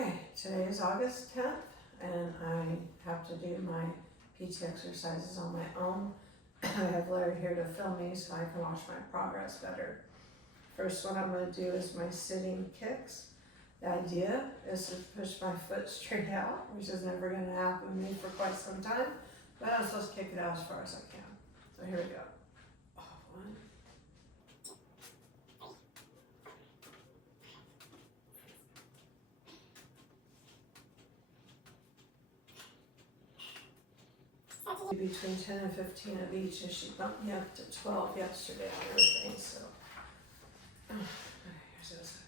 Okay, today is August 10th, and I have to do my PT exercises on my own. I have Larry here to film me so I can watch my progress better. First one I'm going to do is my sitting kicks. The idea is to push my foot straight out, which is never going to happen to me for quite some time, but I'm supposed to kick it out as far as I can. So here we go. One. Between 10 and 15 of each, and she bumped me up to 12 yesterday on everything, so. Here's this.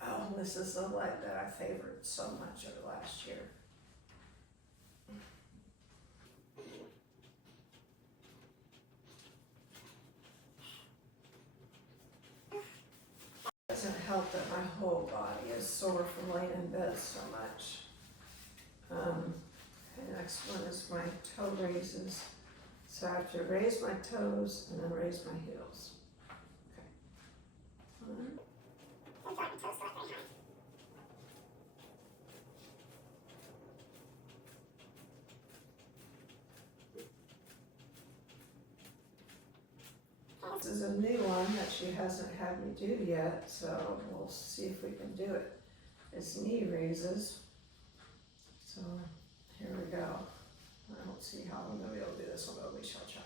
Oh, this is the leg that I favored so much over last year. It doesn't help that my whole body is sore from laying in bed so much. The next one is my toe raises. So I have to raise my toes and then raise my heels. Okay. One. This is a new one that she hasn't had me do yet, so we'll see if we can do it. It's knee raises. So here we go. I don't see how I'm going to be able to do this one, but we shall try.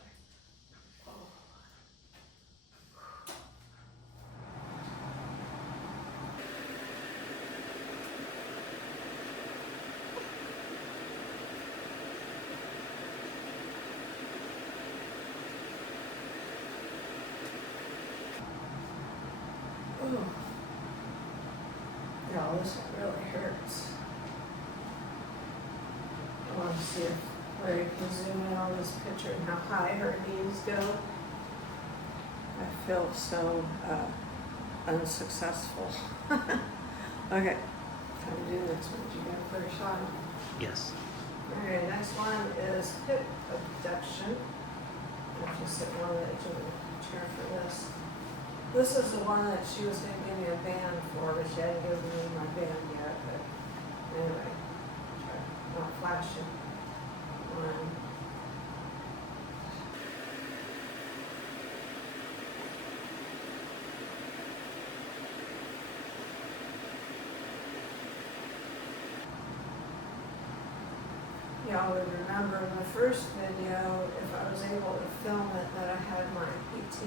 Oh. Yeah, this one really hurts. I want to see if Larry can zoom in on this picture and how high her knees go. I feel so unsuccessful. Okay, time to do the next one. Did you get a clear shot? Yes. Okay, next one is hip abduction. I have to sit on the edge of the chair for this. This is the one that she was going to give me a band for, but she hadn't given me my band yet. But anyway, try not flashing. One. Y'all would remember in the first video, if I was able to film it, that I had my PT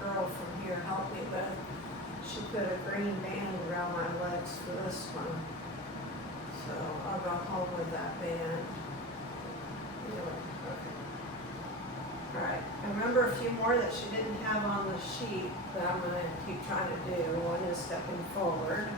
girl from here help me with. She put a green band around my legs for this one. So I'll go home with that band. Anyway, okay. Alright, I remember a few more that she didn't have on the sheet that I'm going to keep trying to do. One is stepping forward.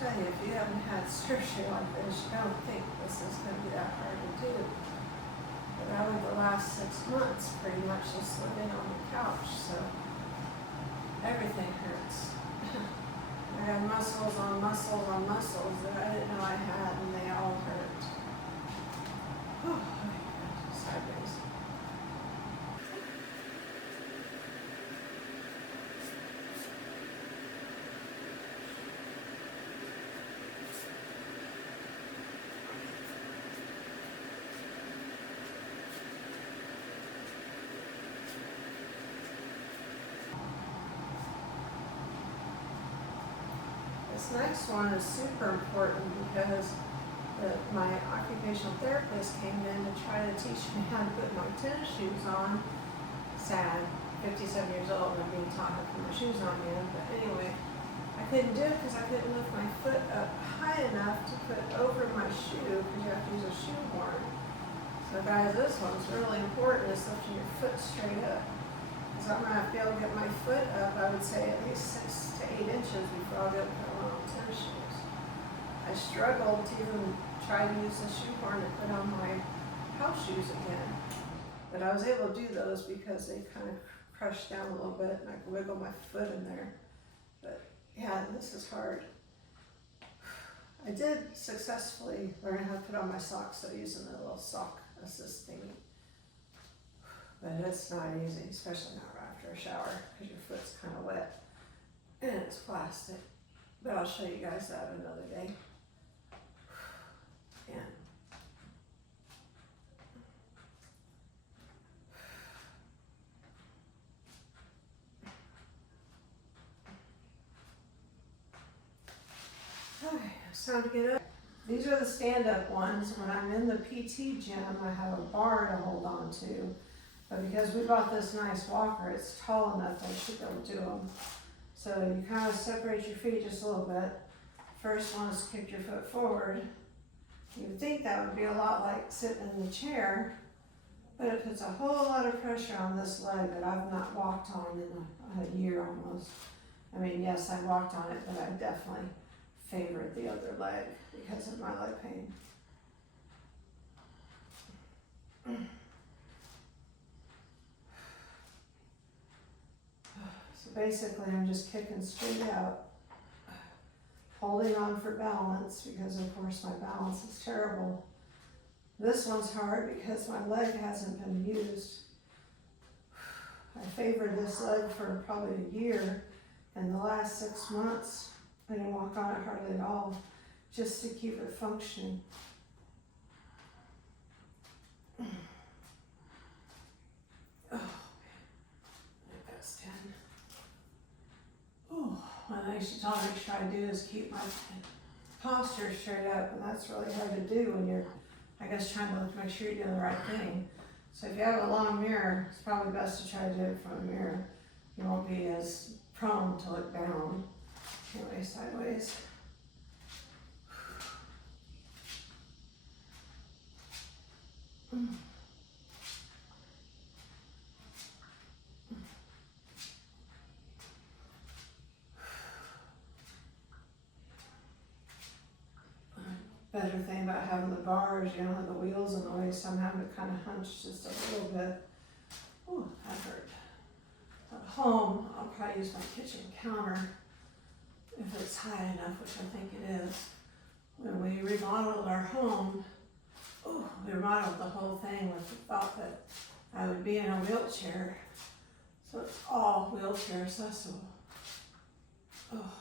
Tell you, if you haven't had surgery like this, you don't think this is going to be that hard to do. But I went the last 6 months pretty much just living on the couch, so everything hurts. I have muscles on muscles on muscles that I didn't know I had, and they all hurt. Whew, sideways. This next one is super important because my occupational therapist came in to try to teach me how to put my tennis shoes on. Sad, 57 years old and I'm being taught how to put my shoes on again. But anyway, I couldn't do it because I couldn't lift my foot up high enough to put over my shoe because you have to use a shoehorn. So guys, this one's really important, is lifting your foot straight up. Because I'm going to have to be able to get my foot up, I would say at least 6 to 8 inches before I'll be able to put on tennis shoes. I struggled to even try to use the shoehorn to put on my house shoes again. But I was able to do those because they kind of crushed down a little bit and I could wiggle my foot in there. But yeah, this is hard. I did successfully learn how to put on my socks, so using the little sock assist thingy. But it's not easy, especially not right after a shower, because your foot's kind of wet and it's plastic. But I'll show you guys that another day. And okay, it's time to get up. These are the stand-up ones. When I'm in the PT gym, I have a bar to hold on to. But because we bought this nice walker, it's tall enough that I should be able to do them. So you kind of separate your feet just a little bit. First one is kick your foot forward. You would think that would be a lot like sitting in the chair, but it puts a whole lot of pressure on this leg that I've not walked on in a year almost. I mean, yes, I walked on it, but I definitely favored the other leg because of my leg pain. So basically I'm just kicking straight out, holding on for balance because of course my balance is terrible. This one's hard because my leg hasn't been used. I favored this leg for probably a year, and the last 6 months I didn't walk on it hardly at all, just to keep it functioning. Oh, that's 10. Oh, one thing she told me to try to do is keep my posture straight up, and that's really hard to do when you're, I guess, trying to make sure you're doing the right thing. So if you have a long mirror, it's probably best to try to do it from a mirror. You won't be as prone to look down. Anyway, sideways. Better thing about having the bars, you don't have the wheels in the way, so I'm having to kind of hunch just a little bit. Ooh, that hurt. At home, I'll probably use my kitchen counter if it's high enough, which I think it is. When we remodeled our home, we remodeled the whole thing with the thought that I would be in a wheelchair. So it's all wheelchair accessible. Oh,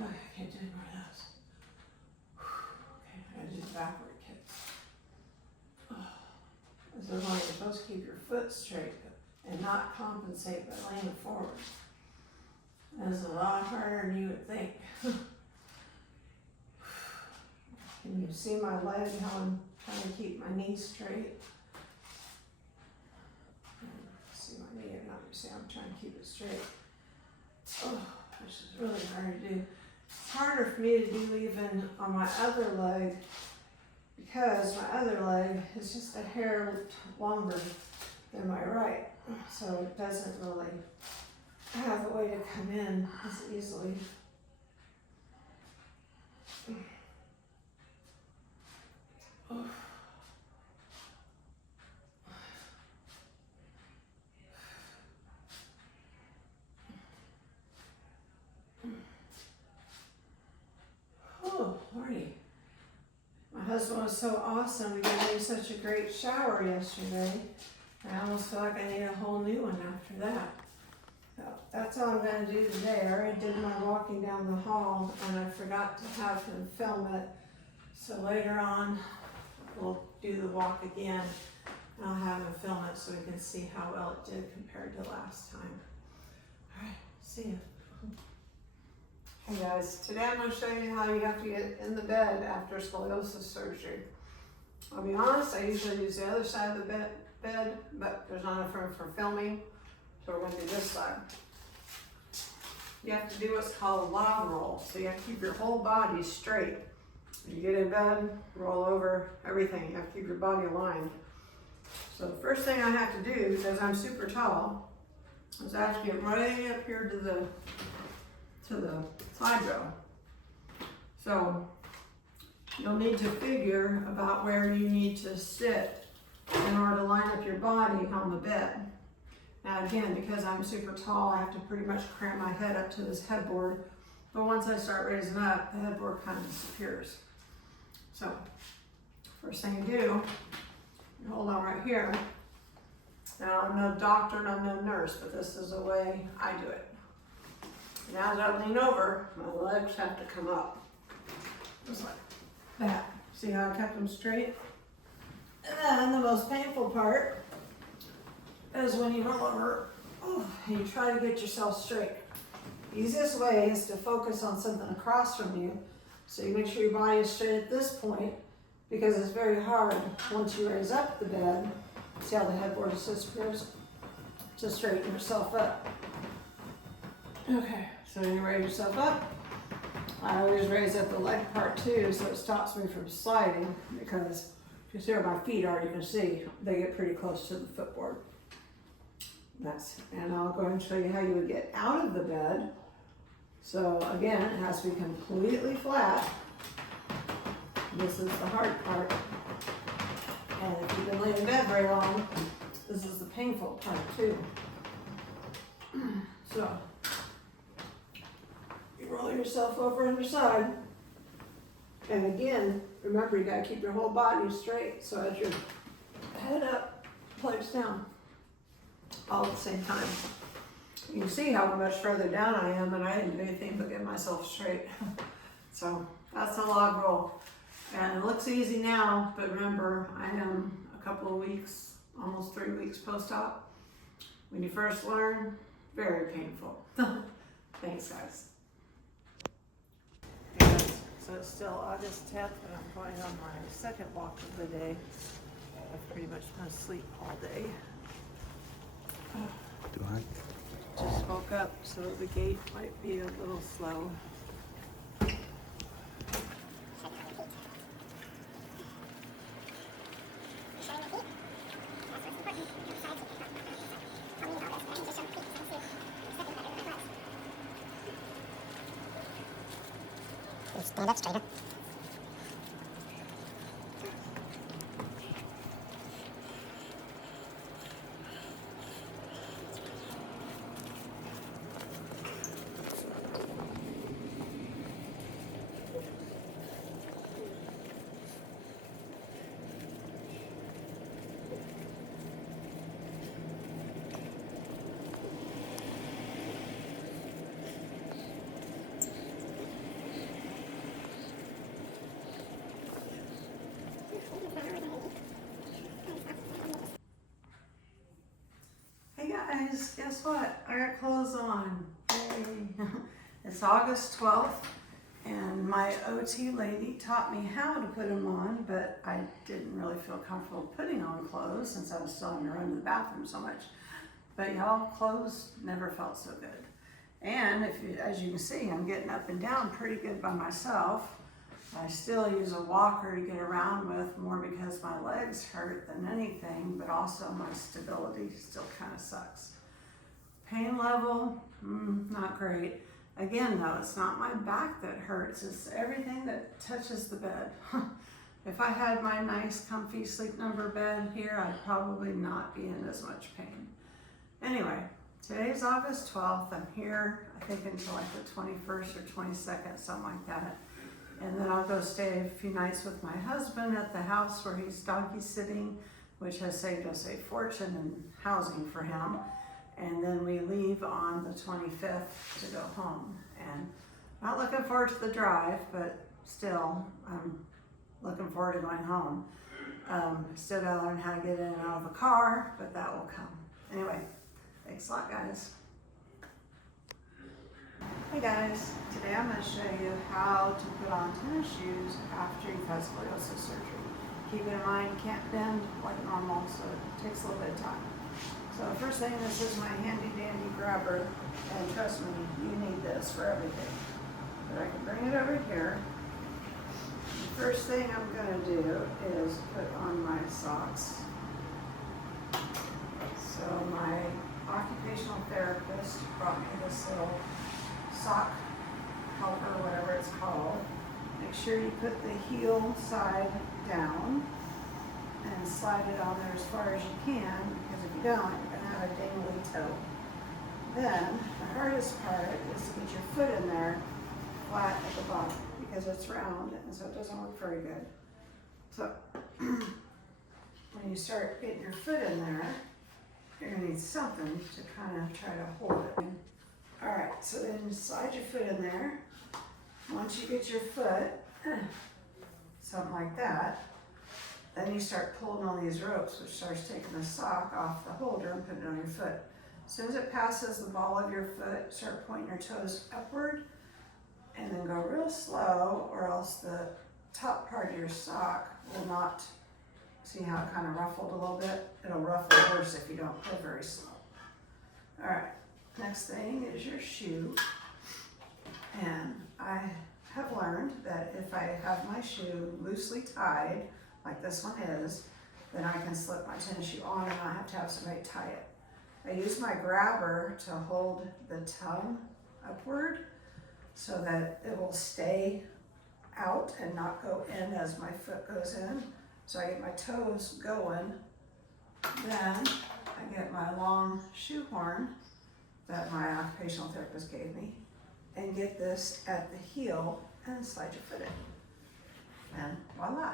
I can't do any more of those. Okay, I gotta do the backward kicks. This is why you're supposed to keep your foot straight and not compensate by leaning forward. It's a lot harder than you would think. Can you see my leg, how I'm trying to keep my knee straight? See my knee, or not, you see I'm trying to keep it straight. Oh, which is really hard to do. It's harder for me to do even on my other leg because my other leg is just a hair longer than my right. So it doesn't really have a way to come in as easily. Oh, Lordy. My husband was so awesome. We gave me such a great shower yesterday. I almost feel like I need a whole new one after that. So that's all I'm going to do today. I already did my walking down the hall and I forgot to have him film it. So later on, we'll do the walk again. And I'll have him film it so we can see how well it did compared to last time. All right, see ya. Hey guys, today I'm going to show you how you have to get in the bed after scoliosis surgery. I'll be honest, I usually use the other side of the bed, but there's not enough room for filming, so we're going to do this side. You have to do what's called a log roll, so you have to keep your whole body straight. When you get in bed, roll over, everything. You have to keep your body aligned. So the first thing I have to do, because I'm super tall, is I have to get right up here to the side row. So you'll need to figure about where you need to sit in order to line up your body on the bed. Now again, because I'm super tall, I have to pretty much cram my head up to this headboard But once I start raising up, the headboard kind of disappears. So, first thing you do, you hold on right here. Now, I'm no doctor and I'm no nurse, but this is the way I do it. Now as I lean over, my legs have to come up. Just like that. See how I kept them straight? And then the most painful part is when you roll over and you try to get yourself straight. The easiest way is to focus on something across from you. So you make sure your body is straight at this point, because it's very hard once you raise up the bed. See how the headboard disappears? To straighten yourself up. Okay, so you raise yourself up. I always raise up the leg part too, so it stops me from sliding, because if you see where my feet are, you can see they get pretty close to the footboard. And I'll go ahead and show you how you would get out of the bed. So again, it has to be completely flat. This is the hard part. And if you've been laying in bed very long, this is the painful part too. So, you roll yourself over on your side. And again, remember you gotta keep your whole body straight. So as your head up, legs down, all at the same time. You can see how much further down I am, and I didn't do anything but get myself straight. So that's the log roll. And it looks easy now, but remember, I am a couple of weeks, almost 3 weeks post-op. When you first learn, very painful. Thanks, guys. So it's still August 10th, and I'm going on my second walk of the day. I've pretty much been asleep all day. Do I? Just woke up, so the gait might be a little slow. Stand up straighter. Hey guys, guess what? I got clothes on. Yay. It's August 12th, and my OT lady taught me how to put them on, but I didn't really feel comfortable putting on clothes since I was still having to run to the bathroom so much. But y'all, clothes never felt so good. And as you can see, I'm getting up and down pretty good by myself. I still use a walker to get around with, more because my legs hurt than anything, but also my stability still kind of sucks. Pain level, not great. Again though, it's not my back that hurts, it's everything that touches the bed. If I had my nice comfy Sleep Number bed here, I'd probably not be in as much pain. Anyway, today's August 12th, I'm here I think until like the 21st or 22nd, something like that. And then I'll go stay a few nights with my husband at the house where he's donkey sitting, which has saved us a fortune in housing for him. And then we leave on the 25th to go home. And not looking forward to the drive, but still, I'm looking forward to going home. Still gotta learn how to get in and out of the car, but that will come. Anyway, thanks a lot, guys. Hey guys, today I'm going to show you how to put on tennis shoes after you've had scoliosis surgery. Keep in mind you can't bend like normal, so it takes a little bit of time. So first thing, this is my handy dandy grabber, and trust me, you need this for everything. But I can bring it over here. The first thing I'm going to do is put on my socks. So my occupational therapist brought me this little sock helper, whatever it's called. Make sure you put the heel side down and slide it on there as far as you can, because if you don't, you're going to have a dangly toe. Then, the hardest part is to get your foot in there flat at the bottom because it's round, and so it doesn't work very good. So when you start getting your foot in there, you're gonna need something to kind of try to hold it. All right, so then slide your foot in there. Once you get your foot, something like that, then you start pulling on these ropes, which starts taking the sock off the holder and putting it on your foot. As soon as it passes the ball of your foot, start pointing your toes upward, and then go real slow, or else the top part of your sock will not, see how it kind of ruffled a little bit? It'll ruffle worse if you don't go very slow. All right, next thing is your shoe. And I have learned that if I have my shoe loosely tied, like this one is, then I can slip my tennis shoe on and not have to have somebody tie it. I use my grabber to hold the tongue upward so that it will stay out and not go in as my foot goes in. So I get my toes going, then I get my long shoe horn that my occupational therapist gave me and get this at the heel and slide your foot in. And voila.